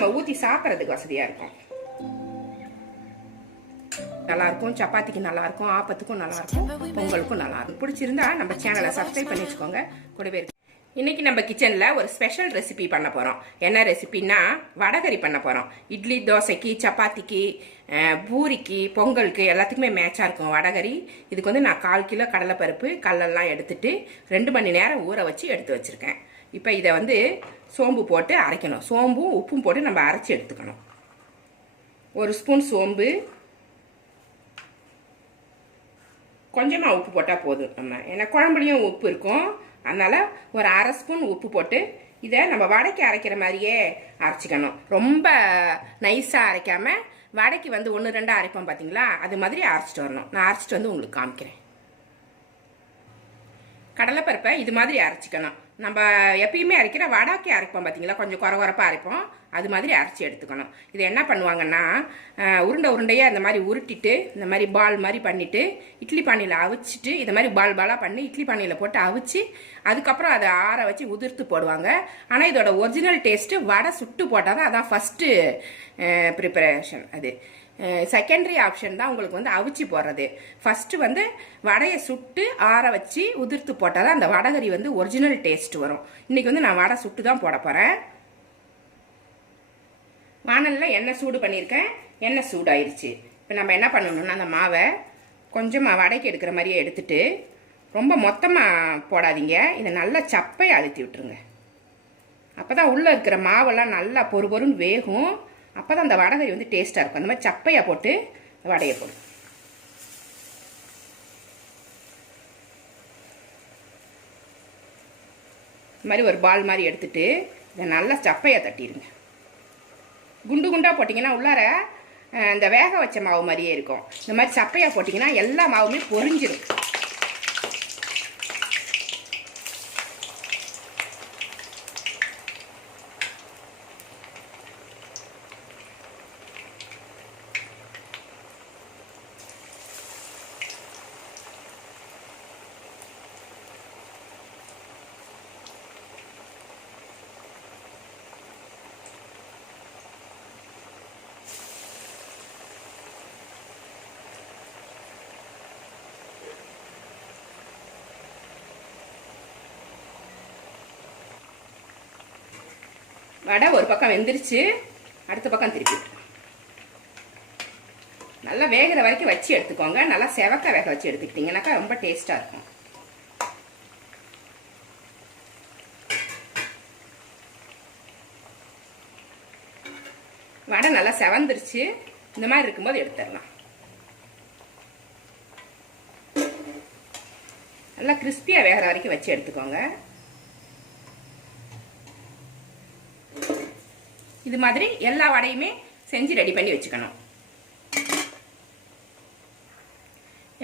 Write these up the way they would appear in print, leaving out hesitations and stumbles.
நம்ம ஊற்றி சாப்பிட்றதுக்கு வசதியாக இருக்கும். நல்லாயிருக்கும், சப்பாத்திக்கு நல்லாயிருக்கும், ஆப்பத்துக்கும் நல்லாயிருக்கும், பொங்கலுக்கும் நல்லாயிருக்கும். பிடிச்சிருந்தா நம்ம சேனலை சப்ஸ்கிரைப் பண்ணி வச்சுக்கோங்க. கூடவே இன்னைக்கு நம்ம கிச்சனில் ஒரு ஸ்பெஷல் ரெசிபி பண்ண போகிறோம். என்ன ரெசிபின்னா வடகரி பண்ண போகிறோம். இட்லி, தோசைக்கு, சப்பாத்திக்கு, பூரிக்கு, பொங்கலுக்கு எல்லாத்துக்குமே மேட்சாக இருக்கும் வடகரி. இதுக்கு வந்து நான் 1/4 கிலோ கடலைப்பருப்பு கல்லெல்லாம் எடுத்துட்டு 2 மணி நேரம் ஊற வச்சு எடுத்து வச்சுருக்கேன். இப்போ இதை வந்து சோம்பு போட்டு அரைக்கணும். சோம்பும் உப்பும் போட்டு நம்ம அரைச்சி எடுத்துக்கணும். 1 ஸ்பூன் சோம்பு, கொஞ்சமாக உப்பு போட்டால் போதும். நம்ம ஏன்னா குழம்புலையும் உப்பு இருக்கும், அதனால் ஒரு 1/2 ஸ்பூன் உப்பு போட்டு இதை நம்ம வடைக்கு அரைக்கிற மாதிரியே அரைச்சிக்கணும். ரொம்ப நைஸாக அரைக்காமல் வடைக்கு வந்து 1, 2 அரைப்போம் பார்த்தீங்களா, அது மாதிரி அரைச்சிட்டு வரணும். நான் அரைச்சிட்டு வந்து உங்களுக்கு காமிக்கிறேன். கடலைப்பருப்பை இது மாதிரி அரைச்சிக்கணும். நம்ம எப்பயுமே அரைக்கிற வடைக்கு அரைப்போம் பார்த்தீங்களா, கொஞ்சம் குறகுறப்பாக அரைப்போம், அது மாதிரி அரைச்சி எடுத்துக்கணும். இது என்ன பண்ணுவாங்கன்னா, உருண்டையாக இந்த மாதிரி உருட்டிட்டு இந்த மாதிரி பால் மாதிரி பண்ணிவிட்டு இட்லி பானையில் அவிச்சிட்டு இந்த மாதிரி பால் பாலாக பண்ணி இட்லி பானையில் போட்டு அவிச்சு அதுக்கப்புறம் அதை ஆற வச்சு உதிர்த்து போடுவாங்க. ஆனால் இதோட ஒரிஜினல் டேஸ்ட்டு வடை சுட்டு போட்டால் தான், அதான் ஃபஸ்ட்டு ப்ரிப்பரேஷன். அது செகண்டரி ஆப்ஷன் தான் உங்களுக்கு வந்து அவிச்சு போடுறது. ஃபஸ்ட்டு வந்து வடையை சுட்டு ஆற வச்சு உதிர்த்து போட்டால் தான் அந்த வடகரி வந்து ஒரிஜினல் டேஸ்ட் வரும். இன்றைக்கி வந்து நான் வடை சுட்டு தான் போட போகிறேன். வானலில் எண்ணெய் சூடு பண்ணியிருக்கேன். எண்ணெய் சூடாயிருச்சு. இப்போ நம்ம என்ன பண்ணணும்னா, அந்த மாவை கொஞ்சமாக வடைக்கு எடுக்கிற மாதிரியே எடுத்துட்டு ரொம்ப மொத்தமாக போடாதீங்க. இதை நல்லா சப்பையை அழுத்தி விட்டுருங்க. அப்போ தான் உள்ளே இருக்கிற மாவெல்லாம் நல்லா பொறுன்னு வேகும். அப்போ தான் அந்த வடகரி வந்து டேஸ்ட்டாக இருக்கும். அந்த மாதிரி சப்பையாக போட்டு வடையை போடும். இந்த மாதிரி ஒரு பால் மாதிரி எடுத்துட்டு இதை நல்லா சப்பையாக தட்டிடுங்க. குண்டு குண்டாக போட்டிங்கன்னா உள்ளார இந்த வேக வச்ச மாவு மாதிரியே இருக்கும். இந்த மாதிரி சப்பையாக போட்டிங்கன்னா எல்லா மாவுமே பொரிஞ்சிடும். வடை ஒரு பக்கம் வெந்துருச்சு, அடுத்த பக்கம் திருப்பி நல்லா வேகிற வரைக்கும் வச்சு எடுத்துக்கோங்க. நல்லா செவக்க வேக வச்சு எடுத்துக்கிட்டீங்கன்னாக்கா ரொம்ப டேஸ்டாக இருக்கும். வடை நல்லா செவந்துருச்சு. இந்த மாதிரி இருக்கும்போது எடுத்துடலாம். நல்லா கிறிஸ்பியாக வேகிற வரைக்கும் வச்சு எடுத்துக்கோங்க. இது மாதிரி எல்லா வடையுமே செஞ்சு ரெடி பண்ணி வச்சுக்கணும்.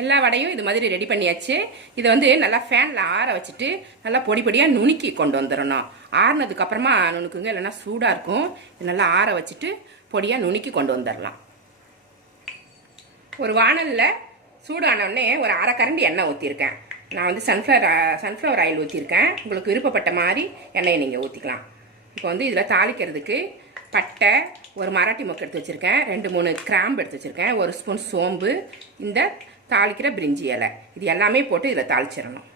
எல்லா வடையும் இது மாதிரி ரெடி பண்ணியாச்சு. இதை வந்து நல்லா ஃபேனில் ஆற வச்சுட்டு நல்லா பொடி பொடியாக நுணுக்கி கொண்டு வந்துடணும். ஆறுனதுக்கு அப்புறமா நுணுக்குங்க, இல்லைன்னா சூடாக இருக்கும். இது நல்லா ஆற வச்சுட்டு பொடியாக நுணுக்கி கொண்டு வந்துடலாம். ஒரு வானலில் சூடானோடனே ஒரு 1/2 கரண்டி எண்ணெய் ஊற்றிருக்கேன். நான் வந்து சன்ஃப்ளவர் ஆயில் ஊற்றிருக்கேன். உங்களுக்கு விருப்பப்பட்ட மாதிரி எண்ணெயை நீங்கள் ஊற்றிக்கலாம். இப்போ வந்து இதில் தாளிக்கிறதுக்கு பட்டை, ஒரு மராட்டி மொக்கு எடுத்து வச்சுருக்கேன், 2-3 கிராம்பு எடுத்து வச்சுருக்கேன், 1 ஸ்பூன் சோம்பு, இந்த தாளிக்கிற பிரிஞ்சி இலை, இது எல்லாமே போட்டு இதில் தாளிச்சிடணும்.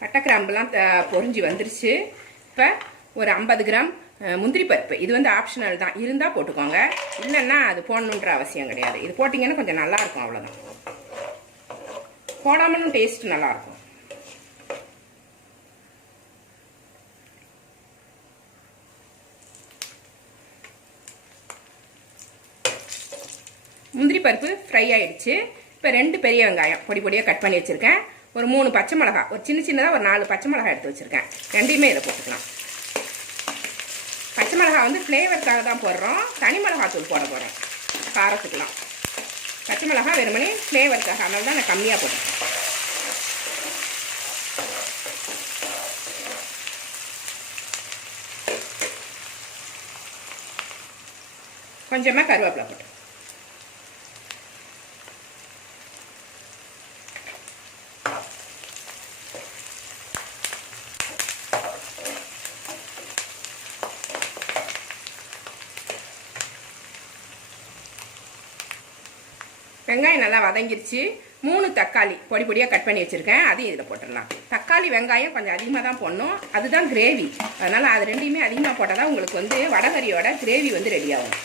பட்டை கிராம்புலாம் பொரிஞ்சு வந்துருச்சு. இப்போ ஒரு 50 கிராம் முந்திரி பருப்பு, இது வந்து ஆப்ஷனல் தான், இருந்தால் போட்டுக்கோங்க, இல்லைன்னா அது போடணுன்ற அவசியம் கிடையாது. இது போட்டிங்கன்னா கொஞ்சம் நல்லாயிருக்கும், அவ்வளோதான். போடாமலும் டேஸ்ட் நல்லாயிருக்கும். முந்திரி பருப்பு ஃப்ரை ஆயிடுச்சு. இப்போ 2 பெரிய வெங்காயம் பொடி பொடியாக கட் பண்ணி வச்சுருக்கேன். ஒரு 3 பச்சை மிளகாய், ஒரு சின்னதாக ஒரு 4 பச்சை மிளகாய் எடுத்து வச்சுருக்கேன். ரெண்டையுமே இதை போட்டுக்கலாம். பச்சை மிளகாய் வந்து ஃப்ளேவருக்காக தான் போடுறோம், தனி மிளகாத்தூள் போட போகிறோம் காரத்துக்குலாம். பச்சை மிளகாய் வெறுமனே ஃப்ளேவருக்காக, அதனால தான் நான் கம்மியாக போட்டேன். கொஞ்சமாக கருவேப்பிலை போட்டு வெங்காயம் நல்லா வதங்கிருச்சு. 3 தக்காளி பொடி பொடியாக கட் பண்ணி வச்சுருக்கேன், அதையும் இதில் போட்டுடலாம். தக்காளி வெங்காயம் கொஞ்சம் அதிகமாக தான் போடணும், அதுதான் கிரேவி. அதனால் அது ரெண்டையுமே அதிகமாக போட்டால் தான் உங்களுக்கு வந்து வடகரியோட கிரேவி வந்து ரெடி ஆகும்.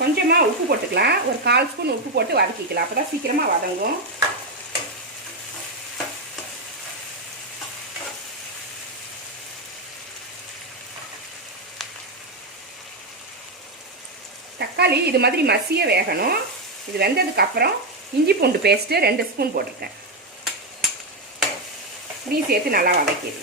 கொஞ்சமாக உப்பு போட்டுக்கலாம், ஒரு 1/4 ஸ்பூன் உப்பு போட்டு வதக்கிக்கலாம், அப்போ தான் சீக்கிரமாக வதங்கும். தக்காளி இது மாதிரி மசிய வேகணும். இது வெந்ததுக்கப்புறம் இஞ்சி பூண்டு பேஸ்ட்டு 2 ஸ்பூன் போட்டிருக்கேன், இதையும் சேர்த்து நல்லா வதக்கிடு.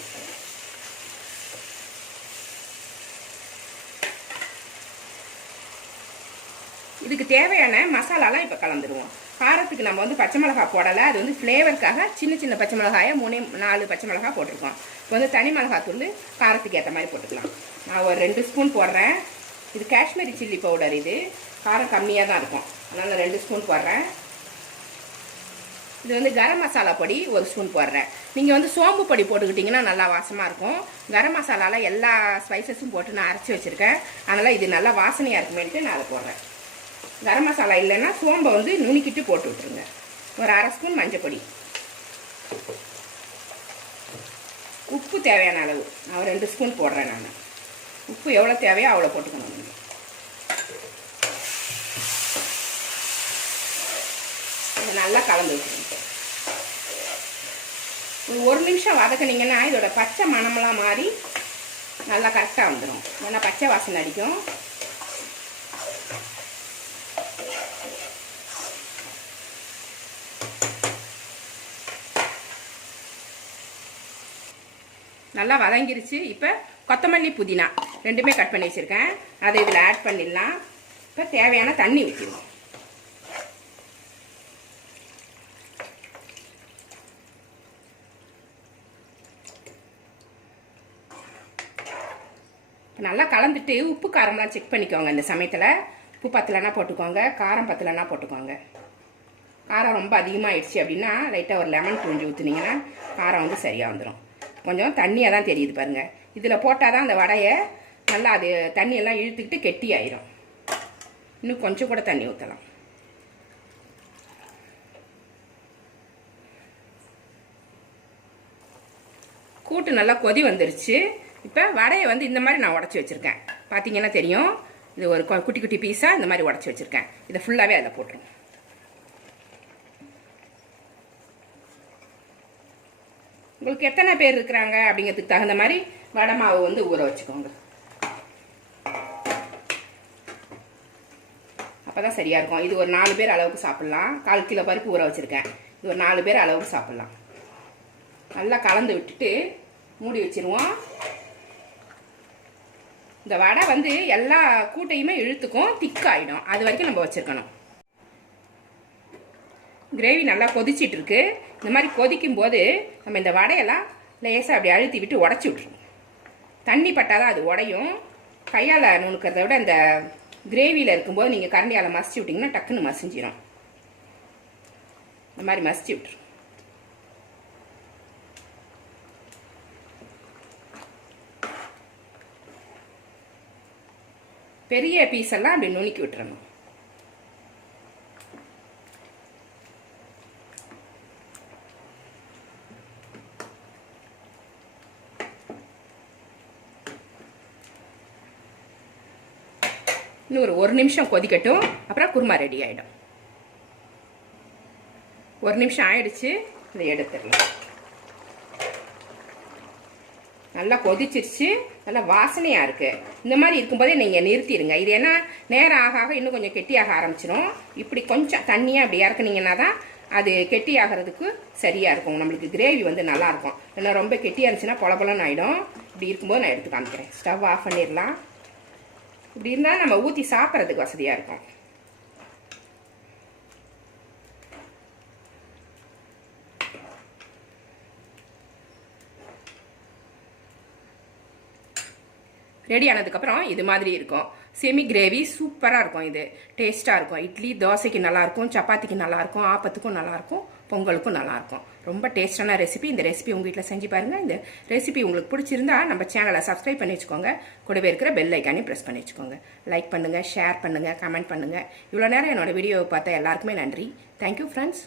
இதுக்கு தேவையான மசாலாலாம் இப்போ கலந்துடுவோம். காரத்துக்கு நம்ம வந்து பச்சை மிளகாய் போடலை, அது வந்து ஃப்ளேவருக்காக சின்ன சின்ன பச்சை மிளகாயை 3-4 பச்சை மிளகாய் போட்டிருக்கோம். இப்போ வந்து தனி மிளகாத்தூள் காரத்துக்கு ஏற்ற மாதிரி போட்டுக்கலாம். நான் ஒரு 2 ஸ்பூன் போடுறேன். இது காஷ்மீரி சில்லி பவுடர், இது காரம் கம்மியாக தான் இருக்கும், அதனால் 2 ஸ்பூன் போடுறேன். இது வந்து கரம் மசாலா பொடி 1 ஸ்பூன் போடுறேன். நீங்கள் வந்து சோம்பு பொடி போட்டுக்கிட்டிங்கன்னா நல்லா வாசமாக இருக்கும். கரம் மசாலாவில் எல்லா ஸ்பைசஸும் போட்டு நான் அரைச்சி வச்சுருக்கேன், அதனால் இது நல்லா வாசனையாக இருக்குமேன்ட்டு நான் அதை போடுறேன். கரம் மசாலா இல்லைன்னா சோம்பை வந்து நுணுக்கிட்டு போட்டு விட்டுருங்க. ஒரு 1/2 ஸ்பூன் மஞ்சள் பொடி, உப்பு தேவையான அளவு நான் 2 ஸ்பூன் போடுறேன். நான் உப்பு எவ்வளோ தேவையோ அவ்வளோ போட்டுக்கணும். இது நல்லா கலந்து விட்டுருங்க. ஒரு நிமிஷம் வதக்குனீங்கன்னா இதோட பச்சை மணமெல்லாம் மாறி நல்லா கரெக்டாக வந்துடும், ஏன்னா பச்சை வாசனை அடிக்கும். நல்லா வதங்கிருச்சு. இப்போ கொத்தமல்லி புதினா ரெண்டுமே கட் பண்ணி வச்சுருக்கேன், அதை இதில் ஆட் பண்ணிடலாம். இப்போ தேவையான தண்ணி ஊற்றிடுவோம். நல்லா கலந்துட்டு உப்பு காரம்லாம் செக் பண்ணிக்கோங்க. இந்த சமயத்தில் உப்பு பத்தலைன்னா போட்டுக்கோங்க, காரம் பத்தலைன்னா போட்டுக்கோங்க. காரம் ரொம்ப அதிகமாகிடுச்சு அப்படின்னா லைட்டாக ஒரு லெமன் புழிஞ்சு ஊற்றுனீங்கன்னா காரம் வந்து சரியாக வந்துடும். கொஞ்சம் தண்ணியாக தான் தெரியுது பாருங்கள். இதில் போட்டால் தான் அந்த வடையை நல்லா அது தண்ணியெல்லாம் இழுத்துக்கிட்டு கெட்டி ஆயிரும். இன்னும் கொஞ்சம் கூட தண்ணி ஊற்றலாம். கூட்டு நல்லா கொதி வந்துருச்சு. இப்போ வடையை வந்து இந்த மாதிரி நான் உடச்சி வச்சுருக்கேன், பார்த்தீங்கன்னா தெரியும். இது ஒரு குட்டி குட்டி பீஸாக இந்த மாதிரி உடச்சி வச்சுருக்கேன். இதை ஃபுல்லாகவே அதில் போட்டுருங்க. உங்களுக்கு எத்தனை பேர் இருக்கிறாங்க அப்படிங்கிறதுக்கு தகுந்த மாதிரி வடை மாவு வந்து ஊற வச்சுக்கோங்க, அப்போ தான் சரியாக இருக்கும். இது ஒரு 4 பேர் அளவுக்கு சாப்பிட்லாம். 1/4 கிலோ பருப்பு ஊற வச்சுருக்கேன், இது ஒரு 4 பேர் அளவுக்கு சாப்பிட்லாம். நல்லா கலந்து விட்டுட்டு மூடி வச்சிருவோம். இந்த வடை வந்து எல்லா கூட்டையுமே இழுத்துக்கும், திக்காயிடும், அது வரைக்கும் நம்ம வச்சுருக்கணும். கிரேவி நல்லா கொதிச்சிட்டு இருக்கு. இந்த மாதிரி கொதிக்கும் போது நம்ம இந்த வடையெல்லாம் லேசாக அப்படி அழுத்தி விட்டு உடச்சி விட்டுருவோம். தண்ணி பட்டாதான் அது உடையும். கையால் நுணுக்கிறத விட இந்த கிரேவியில் இருக்கும்போது நீங்கள் கரண்டியால் மசிச்சு விட்டிங்கன்னா டக்குன்னு மசிஞ்சிடும். இந்த மாதிரி மசிச்சு விட்டுரும். பெரிய பீஸ் எல்லாம் அப்படி நுணுக்கி விட்டுறணும். இன்னும் ஒரு நிமிஷம் கொதிக்கட்டும், அப்புறம் குருமா ரெடி ஆகிடும். 1 நிமிஷம் ஆயிடுச்சு, இதை எடுத்துடலாம். நல்லா கொதிச்சிருச்சு, நல்லா வாசனையாக இருக்குது. இந்த மாதிரி இருக்கும்போதே நீங்கள் நிறுத்திடுங்க. இது என்ன நேரம் ஆக ஆக இன்னும் கொஞ்சம் கெட்டியாக ஆரம்பிச்சிடும். இப்படி கொஞ்சம் தண்ணியாக அப்படி இறக்குனீங்கன்னா தான் அது கெட்டி ஆகிறதுக்கு சரியாக இருக்கும். நம்மளுக்கு கிரேவி வந்து நல்லாயிருக்கும். ஏன்னா ரொம்ப கெட்டியாக இருந்துச்சுன்னா பொலபொலன்னு ஆகிடும். இப்படி இருக்கும்போது நான் எடுத்து காமிக்கிறேன். ஸ்டவ் ஆஃப் பண்ணிடலாம். இப்படி இருந்தால் நம்ம ஊற்றி சாப்பிட்றதுக்கு வசதியாக இருக்கும். ரெடி ஆனதுக்கப்புறம் இது மாதிரி இருக்கும். செமி கிரேவி சூப்பராக இருக்கும். இது டேஸ்ட்டாக இருக்கும். இட்லி தோசைக்கு நல்லாயிருக்கும், சப்பாத்திக்கு நல்லாயிருக்கும், ஆப்பத்துக்கும் நல்லாயிருக்கும், பொங்கலுக்கும் நல்லாயிருக்கும். ரொம்ப டேஸ்டான ரெசிபி. இந்த ரெசிபி உங்கள் வீட்டில் செஞ்சு பாருங்கள். இந்த ரெசிபி உங்களுக்கு பிடிச்சிருந்தா நம்ம சேனலை சப்ஸ்கிரைப் பண்ணி வச்சுக்கோங்க. கூடவே இருக்கிற பெல் ஐக்கானையும் ப்ரெஸ் பண்ணி வச்சுக்கோங்க. லைக் பண்ணுங்கள், ஷேர் பண்ணுங்கள், கமெண்ட் பண்ணுங்கள். இவ்வளோ நேரம் என்னோட வீடியோவை பார்த்தா எல்லாருக்குமே நன்றி. Thank you friends.